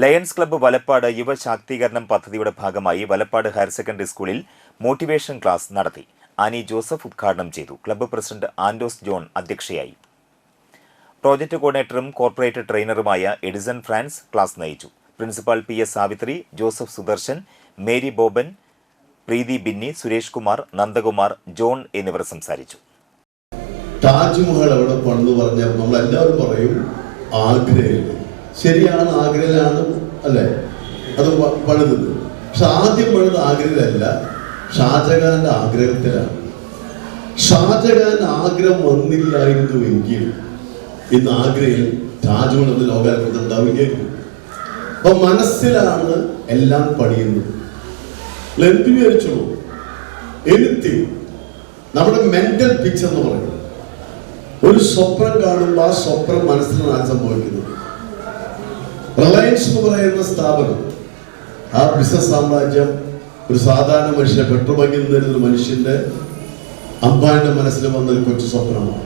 Lions club Valappad യുവശാക്തീകരണം പദ്ധതിയുടെ ഭാഗമായി വലപ്പാട് ഹയർ സെക്കൻഡറി സ്കൂളിൽ മോട്ടിവേഷൻ ക്ലാസ് നടത്തി. ആനി ജോസഫ് ഉദ്ഘാടനം ചെയ്തു. ക്ലബ്ബ് പ്രസിഡന്റ് ആൻഡോസ് ജോൺ അധ്യക്ഷയായി. പ്രോജക്ട് കോർഡിനേറ്ററും കോർപ്പറേറ്റ് ട്രെയിനറുമായ എഡിസൺ ഫ്രാൻസ് ക്ലാസ് നയിച്ചു. പ്രിൻസിപ്പൽ PS സാവിത്രി, ജോസഫ് സുദർശൻ, മേരി ബോബൻ, പ്രീതി ബിന്നി, സുരേഷ് കുമാർ, നന്ദകുമാർ, ജോൺ എന്നിവർ സംസാരിച്ചു. താജ്മഹൽ എവിടെ പണിതു പറഞ്ഞാൽ നമ്മളെല്ലാവരും പറയും ആഗ്രയിൽ. ശരിയാണ്, ആഗ്രയിലാണ് അല്ലേ അത് പണിതത്. പക്ഷെ ആദ്യം പണിത് ആഗ്രയിലല്ല, ഷാജഹാന്റെ ആഗ്രഹത്തിലാണ്. ഷാജഹാൻ ആഗ്രഹം വന്നില്ലായിരുന്നുവെങ്കിൽ ഇന്ന് ആഗ്രയിൽ താജ്മഹൽ ലോകാത്ഭുതം ഉണ്ടാവുകയായിരുന്നു. അപ്പൊ മനസ്സിലാണ് എല്ലാം പണിയുന്നത്. എന്ത് വിചാരിച്ചോളൂ, എനിക്ക് നമ്മുടെ മെന്റൽ പിക്ചർ എന്ന് പറയുന്നത് ഒരു സ്വപ്നം കാണുമ്പോൾ ആ സ്വപ്നം മനസ്സിലാണ് സംഭവിക്കുന്നത്. റിലയൻസ് എന്ന് പറയുന്ന സ്ഥാപനം, ആ ബിസിനസ് സാമ്രാജ്യം ഒരു സാധാരണ മനുഷ്യനെ പെട്രോൾ ബങ്കിൽ നിന്നിരുന്ന ഒരു മനുഷ്യന്റെ അമ്പാന്റെ മനസ്സിൽ വന്നൊരു കൊച്ചു സ്വപ്നമാണ്.